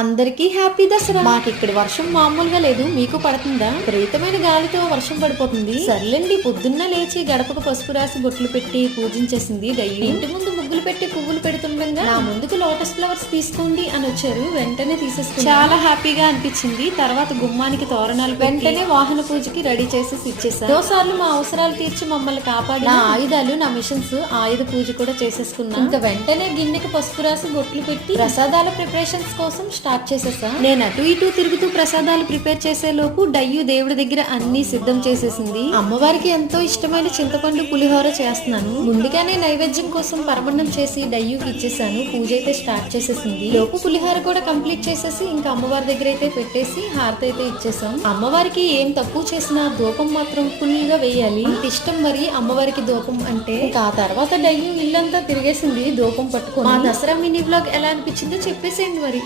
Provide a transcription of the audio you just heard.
అందరికీ హ్యాపీ దసరా. మాకు ఇక్కడ వర్షం మామూలుగా లేదు, మీకు పడుతుందా? విపరీతమైన గాలితో వర్షం పడిపోతుంది. సర్లేండి, పొద్దున్న లేచి గడపకు పసుపు రాసి బొట్లు పెట్టి పూజించేసింది దయ్యం. ఇంటి ముందు ముగ్గులు పెట్టి పువ్వులు పెడుతుండగా నా ముందుకు లోటస్ ఫ్లవర్స్ తీసుకోండి అని వచ్చారు. వెంటనే తీసేసుకుని చాలా హ్యాపీగా అనిపించింది. తర్వాత గుమ్మానికి తోరణాలు వెంటనే వాహన పూజకి రెడీ చేసేసి ఇచ్చేసారు. ఎన్నోసార్లు మా అవసరాలు తీర్చి మమ్మల్ని కాపాడి నా ఆయుధాలు, నా మిషన్స్, ఆయుధ పూజ కూడా చేసేసుకున్నా. ఇంకా వెంటనే గిన్నెకి పసుపు రాసి బొట్లు పెట్టి ప్రసాదాల ప్రిపరేషన్స్ కోసం స్టార్ట్ చేసేసా. నేను అటు ఇటు తిరుగుతూ ప్రసాదాలు ప్రిపేర్ చేసే లోపు డయ్యు దేవుడి దగ్గర అన్ని సిద్ధం చేసేసింది. అమ్మవారికి ఎంతో ఇష్టమైన చింతపండు పులిహోర చేస్తున్నాను. ముందుగానే నైవేద్యం కోసం పరమన్నం చేసి డయ్యుకి ఇచ్చేసాను. పూజ అయితే స్టార్ట్ చేసేసింది. లోపు పులిహోర కూడా కంప్లీట్ చేసేసి ఇంకా అమ్మవారి దగ్గర అయితే పెట్టేసి హారతి అయితే ఇచ్చేసాం. అమ్మవారికి ఏం తక్కువ చేసినా ధూపం మాత్రం ఫుల్ గా వేయాలి. అంత ఇష్టం మరి అమ్మవారికి ధూపం అంటే. ఇంకా ఆ తర్వాత డయ్యు ఇల్లంతా తిరిగేసింది ధూపం పట్టుకొని. మా దసరా మినీ బ్లాగ్ ఎలా అనిపించిందో చెప్పేసేయండి మరి.